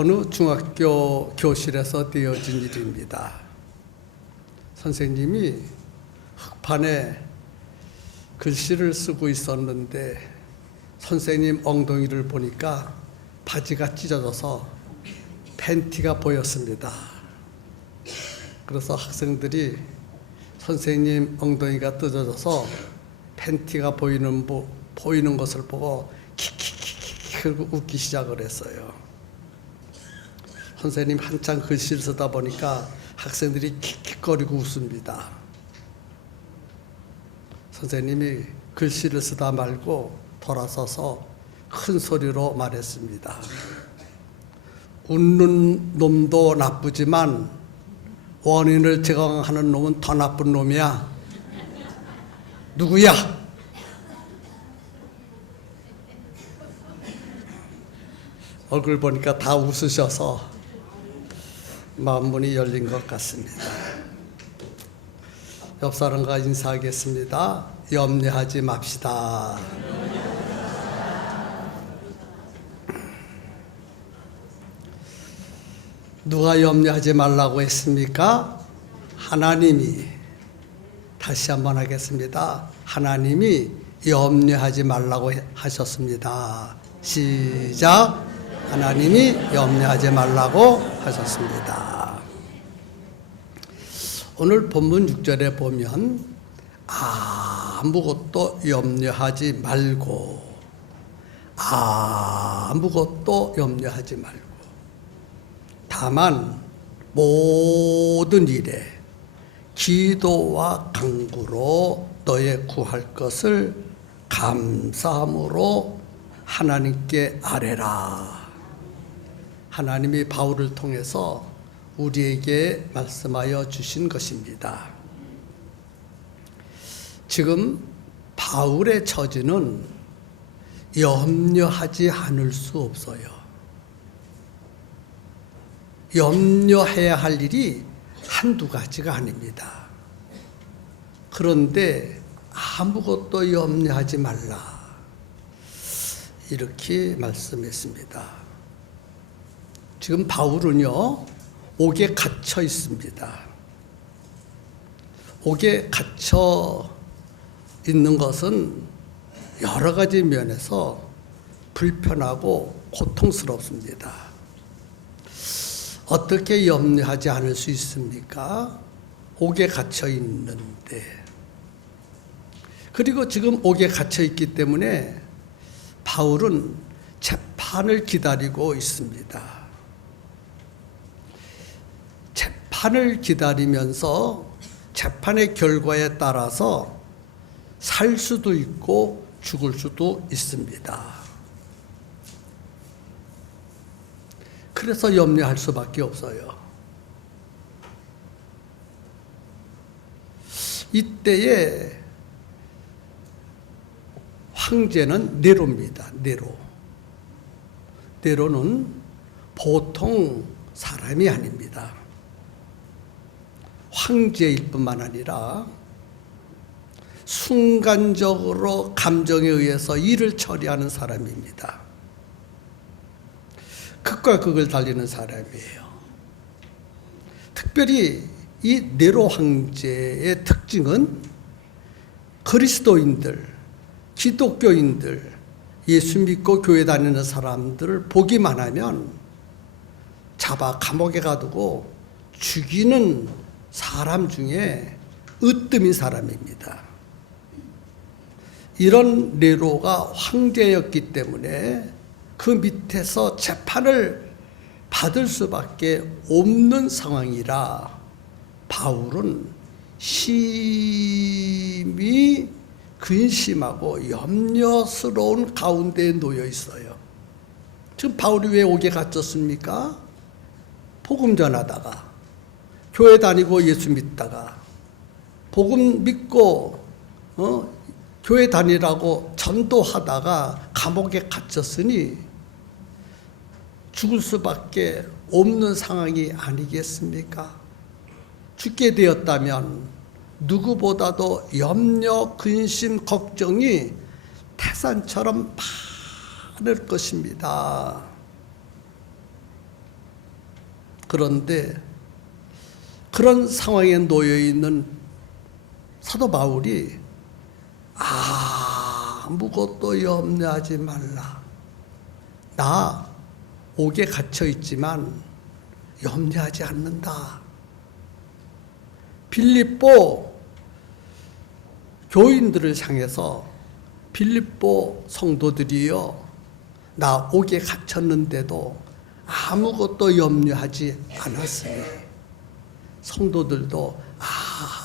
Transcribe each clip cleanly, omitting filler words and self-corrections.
어느 중학교 교실에서 되어진 일입니다. 선생님이 흑판에 글씨를 쓰고 있었는데 선생님 엉덩이를 보니까 바지가 찢어져서 팬티가 보였습니다. 그래서 학생들이 선생님 엉덩이가 뜯어져서 팬티가 보이는 것을 보고 킥킥킥킥 그러고 웃기 시작을 했어요. 선생님 한창 글씨를 쓰다 보니까 학생들이 킥킥거리고 웃습니다. 선생님이 글씨를 쓰다 말고 돌아서서 큰 소리로 말했습니다. 웃는 놈도 나쁘지만 원인을 제공하는 놈은 더 나쁜 놈이야. 누구야? 얼굴 보니까 다 웃으셔서 마음문이 열린 것 같습니다. 옆 사람과 인사하겠습니다. 염려하지 맙시다. 누가 염려하지 말라고 했습니까? 하나님이. 다시 한번 하겠습니다. 하나님이 염려하지 말라고 하셨습니다. 시작. 하나님이 염려하지 말라고 하셨습니다. 오늘 본문 6절에 보면 아무것도 염려하지 말고, 아무것도 염려하지 말고, 다만 모든 일에 기도와 간구로 너의 구할 것을 감사함으로 하나님께 아뢰라. 하나님이 바울을 통해서 우리에게 말씀하여 주신 것입니다. 지금 바울의 처지는 염려하지 않을 수 없어요. 염려해야 할 일이 한두 가지가 아닙니다. 그런데 아무것도 염려하지 말라. 이렇게 말씀했습니다. 지금 바울은요, 옥에 갇혀 있습니다. 옥에 갇혀 있는 것은 여러 가지 면에서 불편하고 고통스럽습니다. 어떻게 염려하지 않을 수 있습니까? 옥에 갇혀 있는데. 그리고 지금 옥에 갇혀 있기 때문에 바울은 재판을 기다리고 있습니다. 재판을 기다리면서 재판의 결과에 따라서 살 수도 있고 죽을 수도 있습니다. 그래서 염려할 수밖에 없어요. 이때에 황제는 네로입니다. 네로는 보통 사람이 아닙니다. 황제일 뿐만 아니라 순간적으로 감정에 의해서 일을 처리하는 사람입니다. 극과 극을 달리는 사람이에요. 특별히 이 네로 황제의 특징은 그리스도인들, 기독교인들, 예수 믿고 교회 다니는 사람들을 보기만 하면 잡아 감옥에 가두고 죽이는 사람 중에 으뜸인 사람입니다. 이런 네로가 황제였기 때문에 그 밑에서 재판을 받을 수밖에 없는 상황이라 바울은 심히 근심하고 염려스러운 가운데에 놓여 있어요. 지금 바울이 왜 옥에 갇혔습니까? 복음 전하다가, 교회 다니고 예수 믿다가, 복음 믿고 교회 다니라고 전도하다가 감옥에 갇혔으니 죽을 수밖에 없는 상황이 아니겠습니까? 죽게 되었다면 누구보다도 염려, 근심, 걱정이 태산처럼 많을 것입니다. 그런데 그런 상황에 놓여 있는 사도 바울이 아무것도 염려하지 말라. 나 옥에 갇혀 있지만 염려하지 않는다. 빌립보 교인들을 향해서 빌립보 성도들이여, 나 옥에 갇혔는데도 아무것도 염려하지 않았으니 성도들도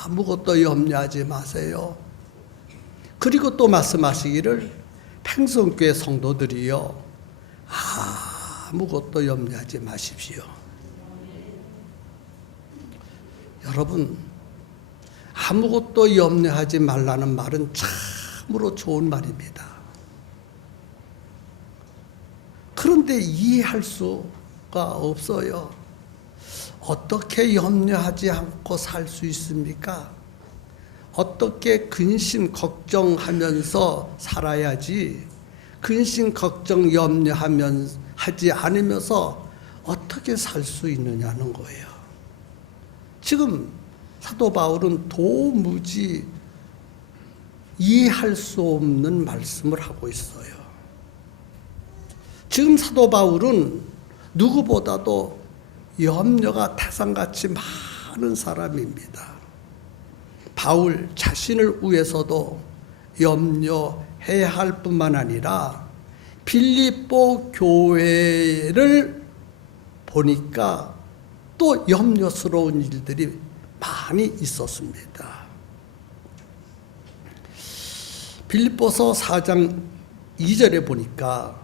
아무것도 염려하지 마세요. 그리고 또 말씀하시기를 팽성교회 성도들이여 아무것도 염려하지 마십시오. 여러분, 아무것도 염려하지 말라는 말은 참으로 좋은 말입니다. 그런데 이해할 수가 없어요. 어떻게 염려하지 않고 살 수 있습니까? 어떻게 근심 걱정하면서 살아야지, 근심 걱정 하지 않으면서 어떻게 살 수 있느냐는 거예요. 지금 사도 바울은 도무지 이해할 수 없는 말씀을 하고 있어요. 지금 사도 바울은 누구보다도 염려가 태산같이 많은 사람입니다. 바울 자신을 위해서도 염려해야 할 뿐만 아니라 빌립보 교회를 보니까 또 염려스러운 일들이 많이 있었습니다. 빌립보서 4장 2절에 보니까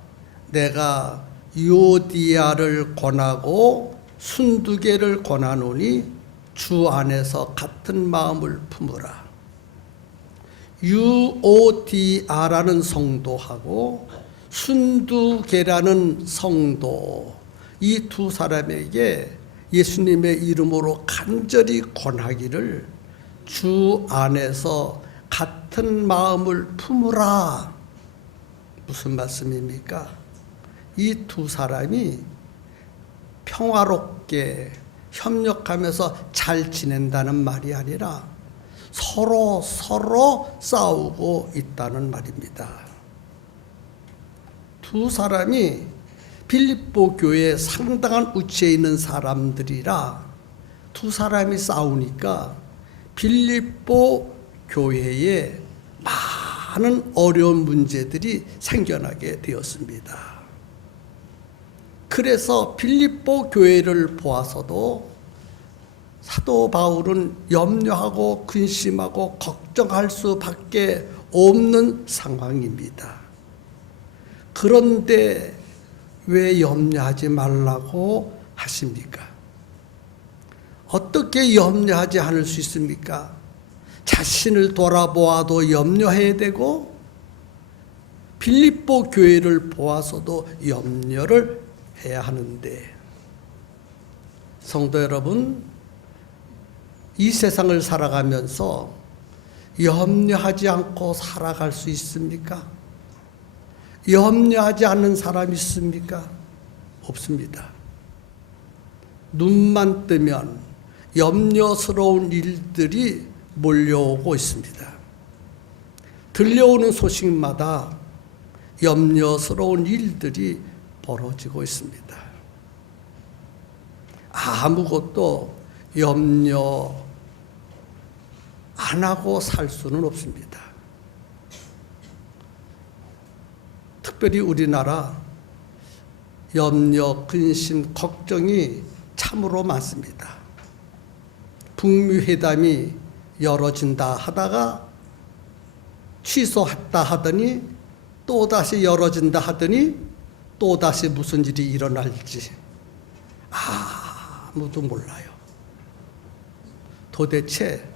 내가 유오디아를 권하고 순두개를 권하노니 주 안에서 같은 마음을 품으라. 유오디아라는 성도하고 순두개라는 성도, 이 두 사람에게 예수님의 이름으로 간절히 권하기를 주 안에서 같은 마음을 품으라. 무슨 말씀입니까? 이 두 사람이 평화롭게 협력하면서 잘 지낸다는 말이 아니라 서로 싸우고 있다는 말입니다. 두 사람이 빌립보 교회에 상당한 위치에 있는 사람들이라 두 사람이 싸우니까 빌립보 교회에 많은 어려운 문제들이 생겨나게 되었습니다. 그래서 빌립보 교회를 보아서도 사도 바울은 염려하고 근심하고 걱정할 수밖에 없는 상황입니다. 그런데 왜 염려하지 말라고 하십니까? 어떻게 염려하지 않을 수 있습니까? 자신을 돌아보아도 염려해야 되고 빌립보 교회를 보아서도 염려를 해야 하는데, 성도 여러분, 이 세상을 살아가면서 염려하지 않고 살아갈 수 있습니까? 염려하지 않는 사람이 있습니까? 없습니다. 눈만 뜨면 염려스러운 일들이 몰려오고 있습니다. 들려오는 소식마다 염려스러운 일들이 벌어지고 있습니다. 아무것도 염려 안 하고 살 수는 없습니다. 특별히 우리나라 염려, 근심, 걱정이 참으로 많습니다. 북미 회담이 열어진다 하다가 취소했다 하더니 또다시 열어진다 하더니 또다시 무슨 일이 일어날지 아무도 몰라요. 도대체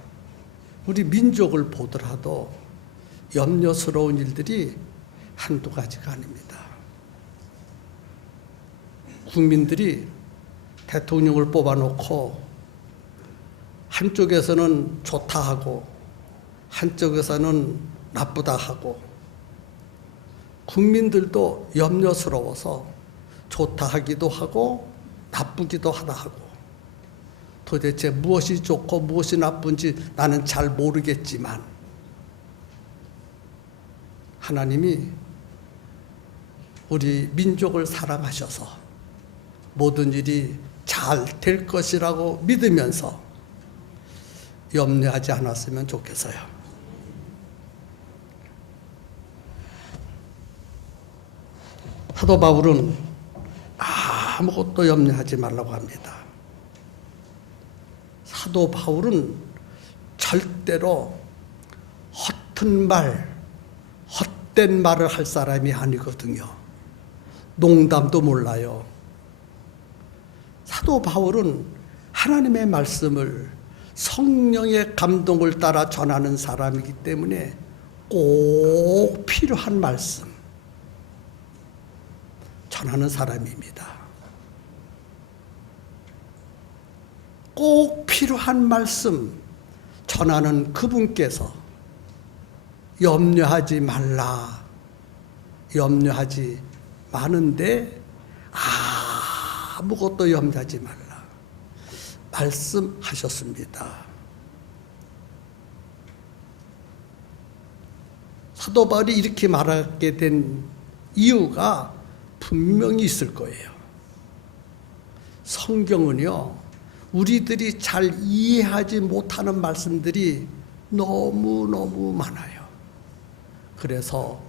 우리 민족을 보더라도 염려스러운 일들이 한두 가지가 아닙니다. 국민들이 대통령을 뽑아놓고 한쪽에서는 좋다 하고 한쪽에서는 나쁘다 하고, 국민들도 염려스러워서 좋다 하기도 하고 나쁘기도 하다 하고, 도대체 무엇이 좋고 무엇이 나쁜지 나는 잘 모르겠지만 하나님이 우리 민족을 사랑하셔서 모든 일이 잘 될 것이라고 믿으면서 염려하지 않았으면 좋겠어요. 사도 바울은 아무것도 염려하지 말라고 합니다. 사도 바울은 절대로 허튼 말, 헛된 말을 할 사람이 아니거든요. 농담도 몰라요. 사도 바울은 하나님의 말씀을 성령의 감동을 따라 전하는 사람이기 때문에 꼭 필요한 말씀 전하는 사람입니다. 꼭 필요한 말씀 전하는 그분께서 염려하지 말라, 염려하지 마는데 아무것도 염려하지 말라 말씀하셨습니다. 사도 바울이 이렇게 말하게 된 이유가 분명히 있을 거예요. 성경은요, 우리들이 잘 이해하지 못하는 말씀들이 너무너무 많아요. 그래서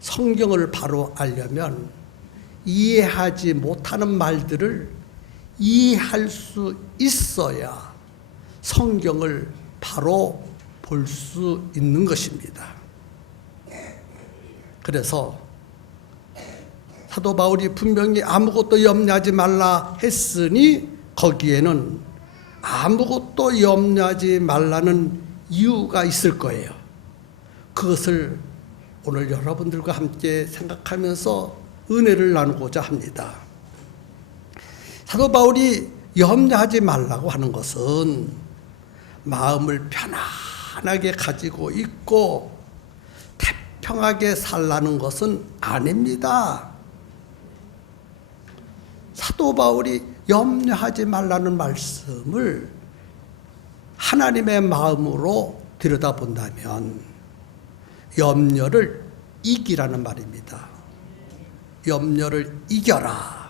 성경을 바로 알려면 이해하지 못하는 말들을 이해할 수 있어야 성경을 바로 볼 수 있는 것입니다. 그래서 사도 바울이 분명히 아무것도 염려하지 말라 했으니 거기에는 아무것도 염려하지 말라는 이유가 있을 거예요. 그것을 오늘 여러분들과 함께 생각하면서 은혜를 나누고자 합니다. 사도 바울이 염려하지 말라고 하는 것은 마음을 편안하게 가지고 있고 태평하게 살라는 것은 아닙니다. 사도 바울이 염려하지 말라는 말씀을 하나님의 마음으로 들여다본다면 염려를 이기라는 말입니다. 염려를 이겨라.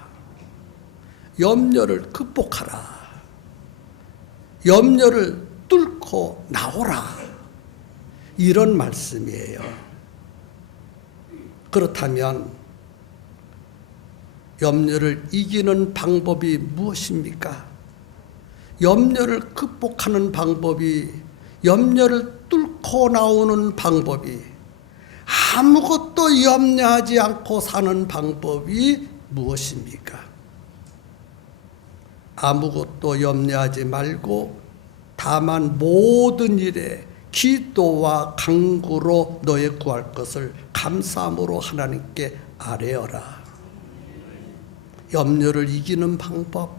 염려를 극복하라. 염려를 뚫고 나오라. 이런 말씀이에요. 그렇다면 염려를 이기는 방법이 무엇입니까? 염려를 극복하는 방법이, 염려를 뚫고 나오는 방법이, 아무것도 염려하지 않고 사는 방법이 무엇입니까? 아무것도 염려하지 말고 다만 모든 일에 기도와 간구로 너의 구할 것을 감사함으로 하나님께 아뢰어라. 염려를 이기는 방법,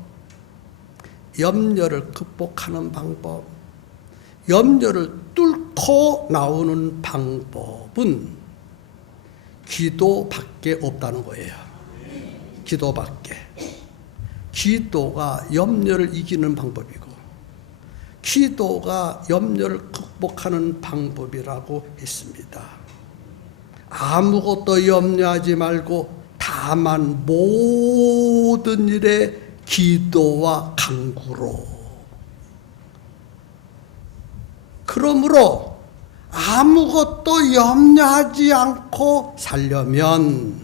염려를 극복하는 방법, 염려를 뚫고 나오는 방법은 기도밖에 없다는 거예요. 기도밖에. 기도가 염려를 이기는 방법이고 기도가 염려를 극복하는 방법이라고 했습니다. 아무것도 염려하지 말고 다만 모든 일에 기도와 간구로. 그러므로 아무것도 염려하지 않고 살려면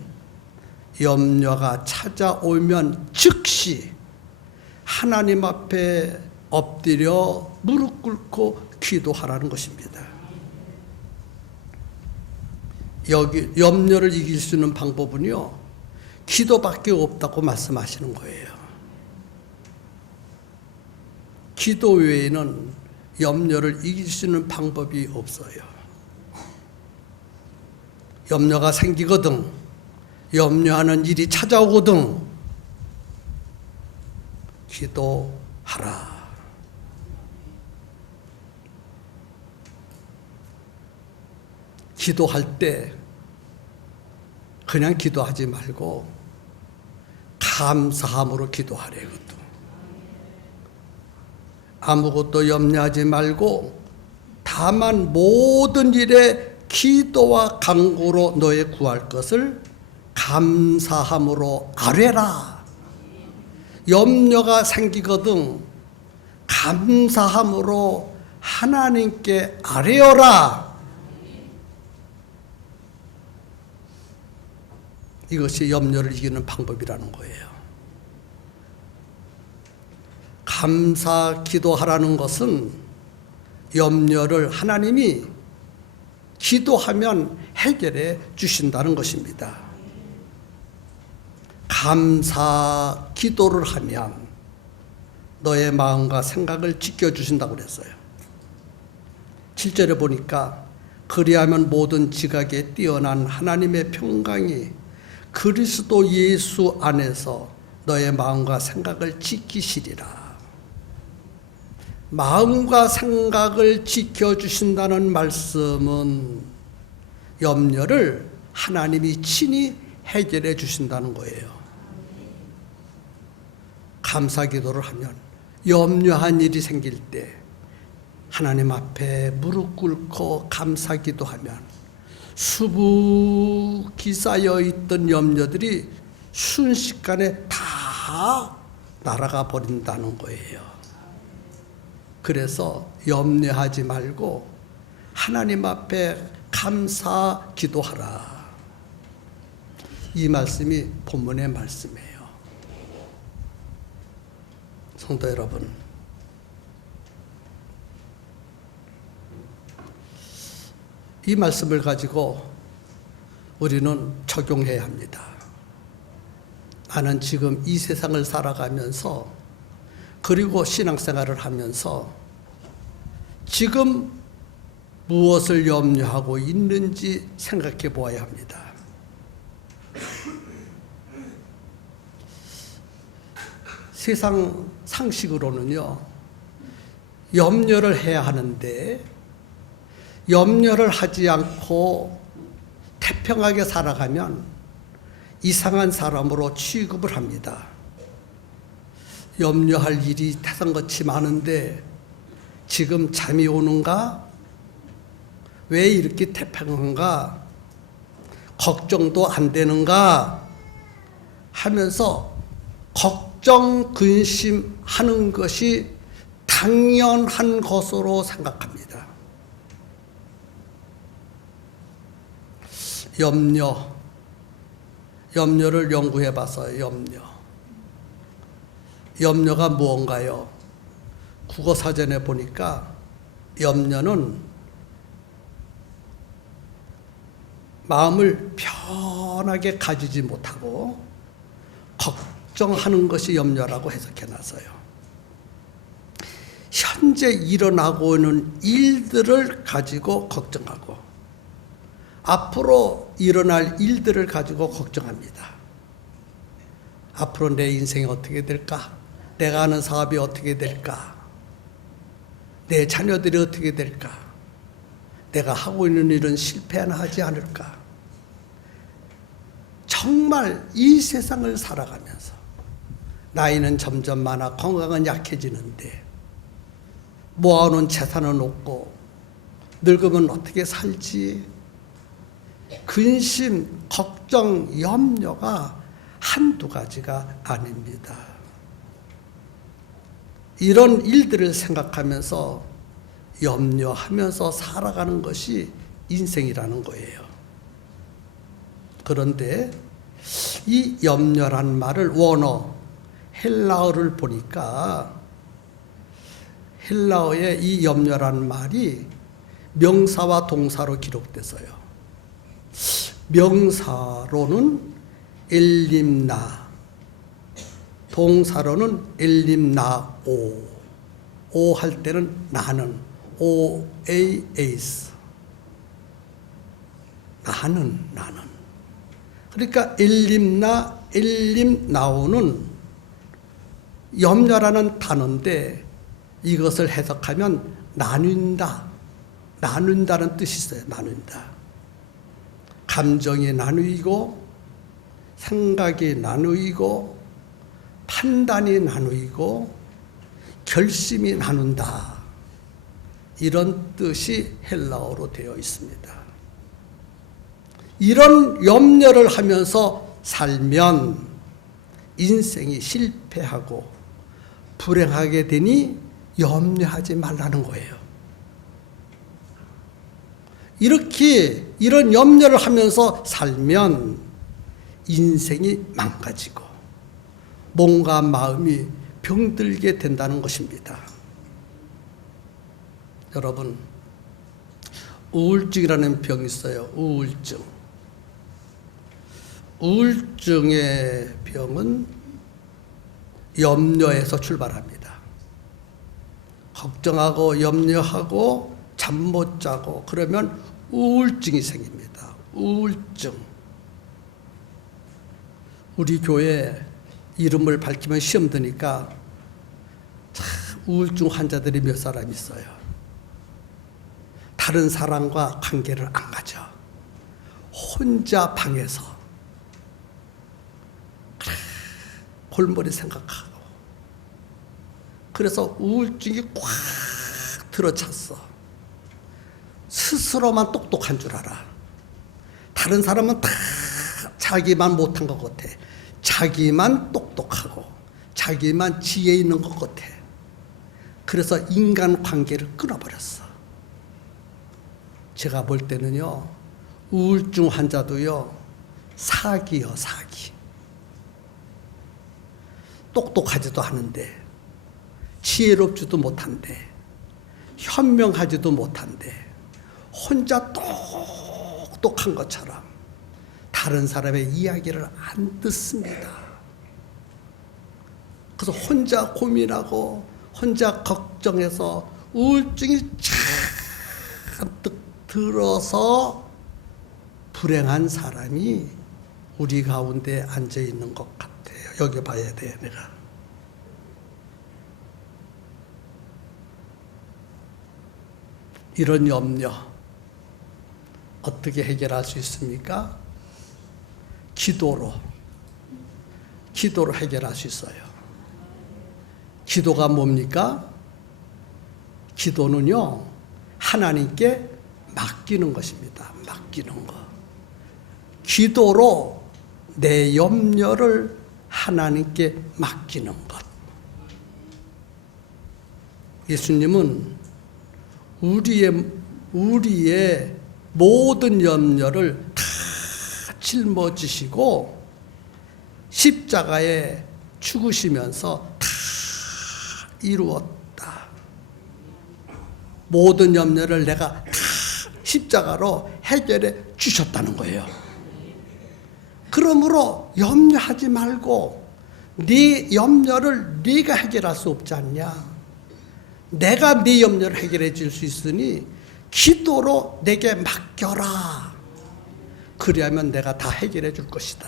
염려가 찾아오면 즉시 하나님 앞에 엎드려 무릎 꿇고 기도하라는 것입니다. 여기 염려를 이길 수 있는 방법은요, 기도밖에 없다고 말씀하시는 거예요. 기도 외에는 염려를 이길 수 있는 방법이 없어요. 염려가 생기거든, 염려하는 일이 찾아오거든, 기도하라. 기도할 때 그냥 기도하지 말고 감사함으로 기도하래. 그것도. 아무것도 염려하지 말고 다만 모든 일에 기도와 간구로 너의 구할 것을 감사함으로 아뢰라. 염려가 생기거든 감사함으로 하나님께 아뢰어라. 이것이 염려를 이기는 방법이라는 거예요. 감사 기도하라는 것은 염려를 하나님이 기도하면 해결해 주신다는 것입니다. 감사 기도를 하면 너의 마음과 생각을 지켜주신다고 그랬어요. 7절에 보니까 그리하면 모든 지각에 뛰어난 하나님의 평강이 그리스도 예수 안에서 너의 마음과 생각을 지키시리라. 마음과 생각을 지켜주신다는 말씀은 염려를 하나님이 친히 해결해 주신다는 거예요. 감사 기도를 하면 염려한 일이 생길 때 하나님 앞에 무릎 꿇고 감사 기도하면 수북히 쌓여 있던 염려들이 순식간에 다 날아가 버린다는 거예요. 그래서 염려하지 말고 하나님 앞에 감사 기도하라. 이 말씀이 본문의 말씀이에요. 성도 여러분, 이 말씀을 가지고 우리는 적용해야 합니다. 나는 지금 이 세상을 살아가면서 그리고 신앙생활을 하면서 지금 무엇을 염려하고 있는지 생각해 보아야 합니다. 세상 상식으로는요, 염려를 해야 하는데 염려를 하지 않고 태평하게 살아가면 이상한 사람으로 취급을 합니다. 염려할 일이 태산같이 많은데 지금 잠이 오는가? 왜 이렇게 태평한가? 걱정도 안 되는가? 하면서 걱정, 근심하는 것이 당연한 것으로 생각합니다. 염려를 연구해 봤어요. 염려가 무언가요? 국어사전에 보니까 염려는 마음을 편하게 가지지 못하고 걱정하는 것이 염려라고 해석해놨어요. 현재 일어나고 있는 일들을 가지고 걱정하고 앞으로 일어날 일들을 가지고 걱정합니다. 앞으로 내 인생이 어떻게 될까? 내가 하는 사업이 어떻게 될까? 내 자녀들이 어떻게 될까? 내가 하고 있는 일은 실패나 하지 않을까? 정말 이 세상을 살아가면서 나이는 점점 많아 건강은 약해지는데 모아놓은 재산은 없고 늙으면 어떻게 살지? 근심, 걱정, 염려가 한두 가지가 아닙니다. 이런 일들을 생각하면서 염려하면서 살아가는 것이 인생이라는 거예요. 그런데 이 염려란 말을 원어 헬라어를 보니까 헬라어에 이 염려란 말이 명사와 동사로 기록됐어요. 명사로는 엘림나, 동사로는 엘림나오, 오 할 때는 나는, 오에이스, 나는. 그러니까 엘림나오는 염려라는 단어인데 이것을 해석하면 나눈다는 뜻이 있어요. 나눈다. 감정이 나누이고 생각이 나누이고 판단이 나누이고 결심이 나눈다. 이런 뜻이 헬라어로 되어 있습니다. 이런 염려를 하면서 살면 인생이 실패하고 불행하게 되니 염려하지 말라는 거예요. 이렇게 이런 염려를 하면서 살면 인생이 망가지고 몸과 마음이 병들게 된다는 것입니다. 여러분, 우울증이라는 병이 있어요. 우울증. 우울증의 병은 염려에서 출발합니다. 걱정하고 염려하고 잠 못 자고 그러면 우울증이 생깁니다. 우울증. 우리 교회 이름을 밝히면 시험 드니까 우울증 환자들이 몇 사람 있어요. 다른 사람과 관계를 안 가져. 혼자 방에서 골머리 생각하고. 그래서 우울증이 꽉 들어찼어. 스스로만 똑똑한 줄 알아. 다른 사람은 다 자기만 못한 것 같아. 자기만 똑똑하고 자기만 지혜 있는 것 같아. 그래서 인간관계를 끊어버렸어. 제가 볼 때는요, 우울증 환자도요, 사기요, 사기. 똑똑하지도 않은데, 지혜롭지도 못한데, 현명하지도 못한데, 혼자 똑똑한 것처럼 다른 사람의 이야기를 안 듣습니다. 그래서 혼자 고민하고 혼자 걱정해서 우울증이 잔뜩 들어서 불행한 사람이 우리 가운데 앉아 있는 것 같아요. 여기 봐야 돼, 내가. 이런 염려 어떻게 해결할 수 있습니까? 기도로 해결할 수 있어요. 기도가 뭡니까? 기도는요, 하나님께 맡기는 것입니다. 맡기는 거. 기도로 내 염려를 하나님께 맡기는 것. 예수님은 우리의 모든 염려를 다 짊어지시고 십자가에 죽으시면서 다 이루었다. 모든 염려를 내가 다 십자가로 해결해 주셨다는 거예요. 그러므로 염려하지 말고 네 염려를 네가 해결할 수 없지 않냐. 내가 네 염려를 해결해 줄 수 있으니 기도로 내게 맡겨라. 그리하면 내가 다 해결해 줄 것이다.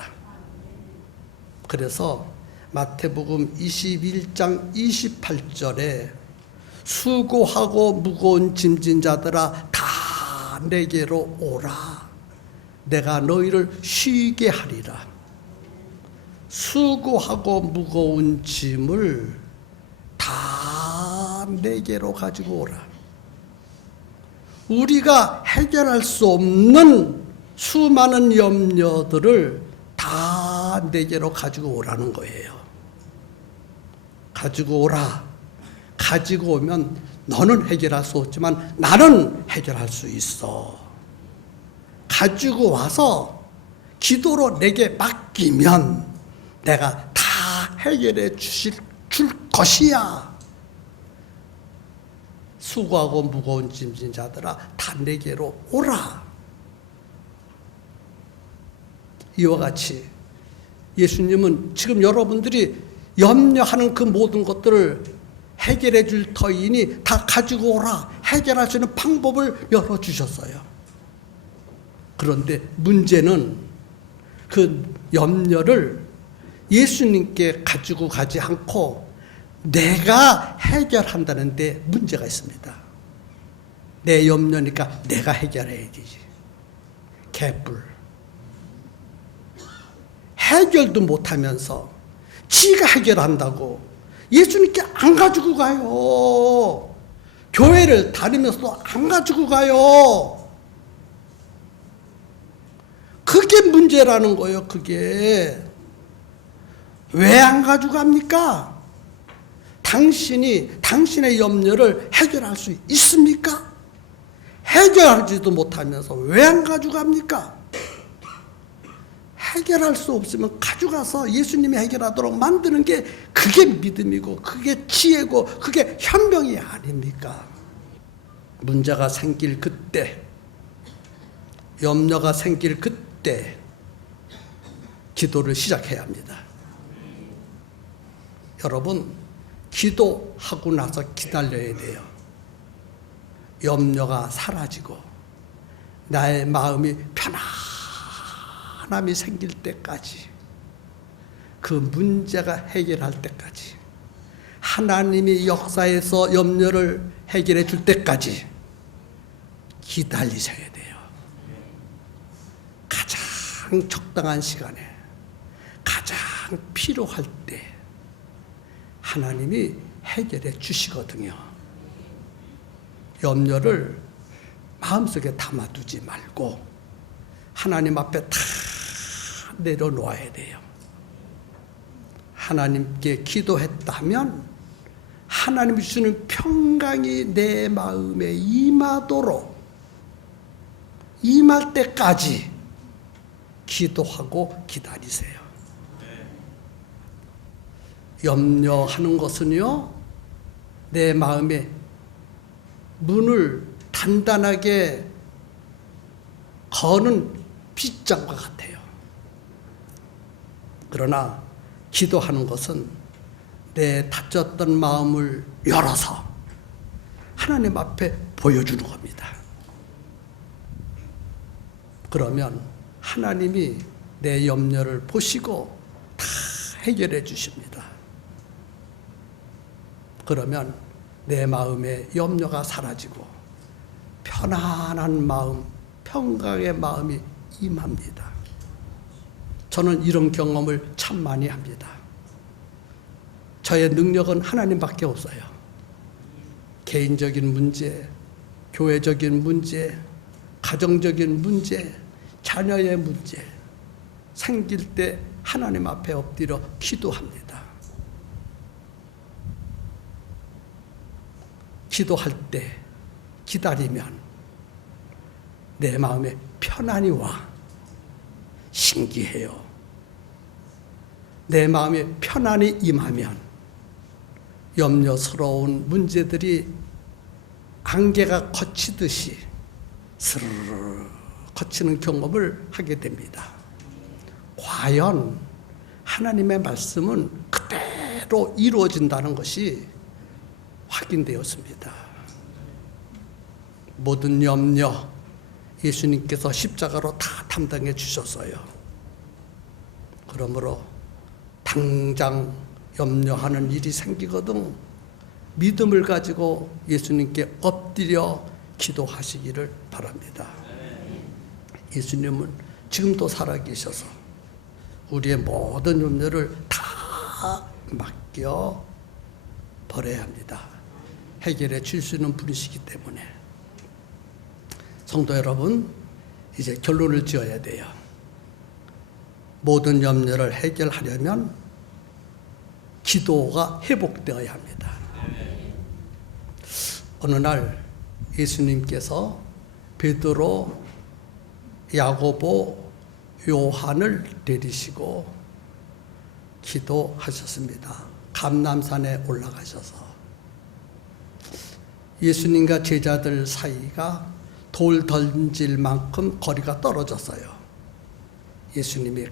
그래서 마태복음 21장 28절에 수고하고 무거운 짐진 자들아 다 내게로 오라. 내가 너희를 쉬게 하리라. 수고하고 무거운 짐을 다 내게로 가지고 오라. 우리가 해결할 수 없는 수많은 염려들을 다 내게로 가지고 오라는 거예요. 가지고 오라. 가지고 오면 너는 해결할 수 없지만 나는 해결할 수 있어. 가지고 와서 기도로 내게 맡기면 내가 다 해결해 줄 것이야. 수고하고 무거운 짐진 자들아 다 내게로 오라. 이와 같이 예수님은 지금 여러분들이 염려하는 그 모든 것들을 해결해 줄 터이니 다 가지고 오라. 해결할 수 있는 방법을 열어주셨어요. 그런데 문제는 그 염려를 예수님께 가지고 가지 않고 내가 해결한다는 데 문제가 있습니다. 내 염려니까 내가 해결해야 되지. 개뿔. 해결도 못하면서 지가 해결한다고 예수님께 안 가지고 가요. 교회를 다니면서도 안 가지고 가요. 그게 문제라는 거예요. 그게 왜 안 가지고 갑니까? 당신이 당신의 염려를 해결할 수 있습니까? 해결하지도 못하면서 왜 안 가지고 갑니까? 해결할 수 없으면 가져가서 예수님이 해결하도록 만드는 게 그게 믿음이고 그게 지혜고 그게 현명이 아닙니까? 문제가 생길 그때, 염려가 생길 그때 기도를 시작해야 합니다. 여러분, 기도하고 나서 기다려야 돼요. 염려가 사라지고 나의 마음이 편안함이 생길 때까지, 그 문제가 해결할 때까지, 하나님이 역사에서 염려를 해결해 줄 때까지 기다리셔야 돼요. 가장 적당한 시간에, 가장 필요할 때 하나님이 해결해 주시거든요. 염려를 마음속에 담아두지 말고 하나님 앞에 다 내려놓아야 돼요. 하나님께 기도했다면 하나님이 주시는 평강이 내 마음에 임할 때까지 기도하고 기다리세요. 염려하는 것은요, 내 마음에 문을 단단하게 거는 빗장과 같아요. 그러나 기도하는 것은 내 닫혔던 마음을 열어서 하나님 앞에 보여주는 겁니다. 그러면 하나님이 내 염려를 보시고 다 해결해 주십니다. 그러면 내 마음에 염려가 사라지고 편안한 마음, 평강의 마음이 임합니다. 저는 이런 경험을 참 많이 합니다. 저의 능력은 하나님밖에 없어요. 개인적인 문제, 교회적인 문제, 가정적인 문제, 자녀의 문제 생길 때 하나님 앞에 엎드려 기도합니다. 기도할 때 기다리면 내 마음에 편안이 와. 신기해요. 내 마음에 편안이 임하면 염려스러운 문제들이 안개가 거치듯이 스르르 거치는 경험을 하게 됩니다. 과연 하나님의 말씀은 그대로 이루어진다는 것이 확인되었습니다. 모든 염려 예수님께서 십자가로 다 담당해 주셨어요. 그러므로 당장 염려하는 일이 생기거든 믿음을 가지고 예수님께 엎드려 기도하시기를 바랍니다. 예수님은 지금도 살아계셔서 우리의 모든 염려를 다 맡겨 버려야 합니다. 해결해 줄 수 있는 분이시기 때문에. 성도 여러분, 이제 결론을 지어야 돼요. 모든 염려를 해결하려면 기도가 회복되어야 합니다. 어느 날 예수님께서 베드로, 야고보, 요한을 데리시고 기도하셨습니다. 감람산에 올라가셔서 예수님과 제자들 사이가 돌 던질 만큼 거리가 떨어졌어요. 예수님이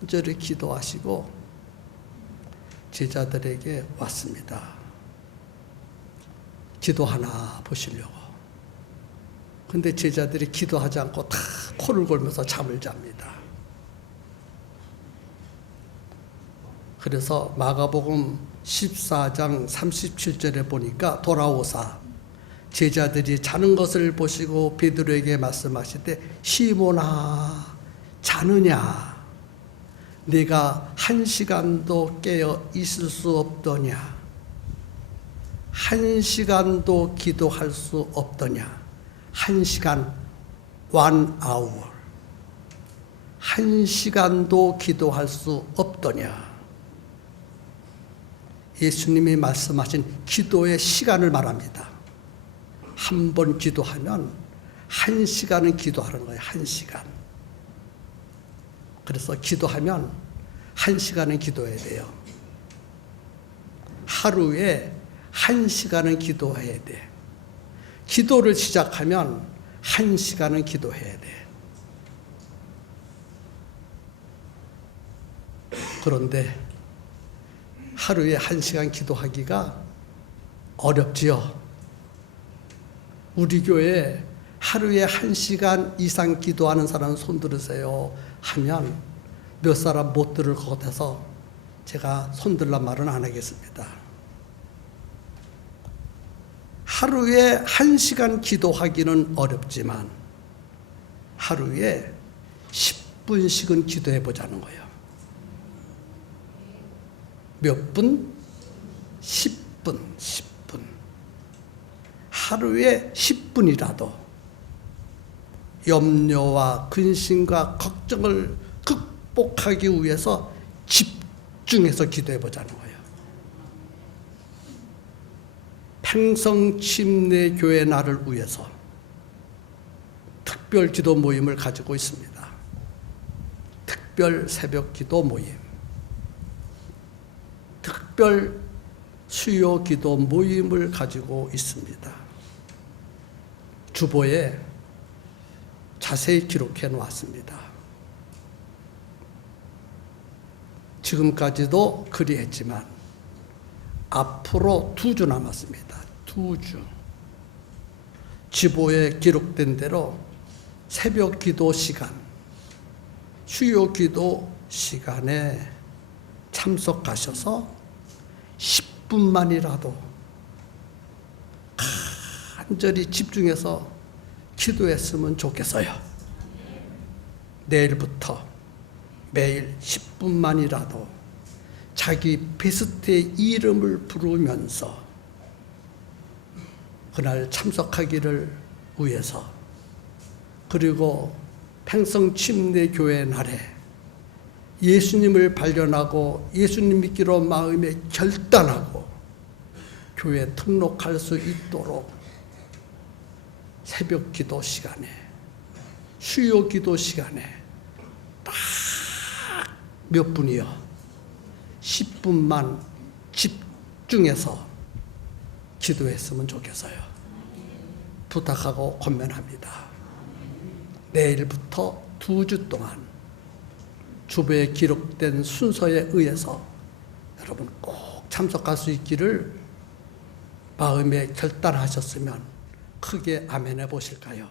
간절히 기도하시고 제자들에게 왔습니다. 기도하나 보시려고. 근데 제자들이 기도하지 않고 다 코를 골면서 잠을 잡니다. 그래서 마가복음 14장 37절에 보니까 돌아오사 제자들이 자는 것을 보시고 베드로에게 말씀하실 때 시몬아 자느냐 네가 한 시간도 깨어 있을 수 없더냐? 한 시간도 기도할 수 없더냐? 한 시간, 1 hour. 한 시간도 기도할 수 없더냐? 예수님이 말씀하신 기도의 시간을 말합니다. 한 번 기도하면 1시간은 기도하는 거예요. 1시간. 그래서 기도하면 1시간은 기도해야 돼요. 하루에 1시간은 기도해야 돼. 기도를 시작하면 1시간은 기도해야 돼. 그런데 하루에 1시간 기도하기가 어렵지요. 우리 교회에 하루에 1시간 이상 기도하는 사람 손 들으세요 하면 몇 사람 못 들을 것 같아서 제가 손 들란 말은 안 하겠습니다. 하루에 1시간 기도하기는 어렵지만 하루에 10분씩은 기도해 보자는 거예요. 몇 분? 10분. 하루에 10분이라도 염려와 근심과 걱정을 극복하기 위해서 집중해서 기도해 보자는 거예요. 팽성침례교회 날을 위해서 특별 기도 모임을 가지고 있습니다. 특별 새벽 기도 모임, 특별 수요 기도 모임을 가지고 있습니다. 주보에 자세히 기록해 놓았습니다. 지금까지도 그리했지만 앞으로 2주 남았습니다. 2주. 지보에 기록된 대로 새벽 기도 시간, 수요 기도 시간에 참석하셔서 10분만이라도 간절히 집중해서 기도했으면 좋겠어요. 내일부터 매일 10분만이라도 자기 베스트의 이름을 부르면서 그날 참석하기를 위해서, 그리고 팽성침례교회 날에 예수님을 발견하고 예수님 믿기로 마음에 결단하고 교회에 등록할 수 있도록 새벽 기도 시간에, 수요 기도 시간에 딱 몇 분이요? 10분만 집중해서 기도했으면 좋겠어요. 부탁하고 권면합니다. 내일부터 2주 동안 주보에 기록된 순서에 의해서 여러분 꼭 참석할 수 있기를 마음에 결단하셨으면 크게 아멘해 보실까요?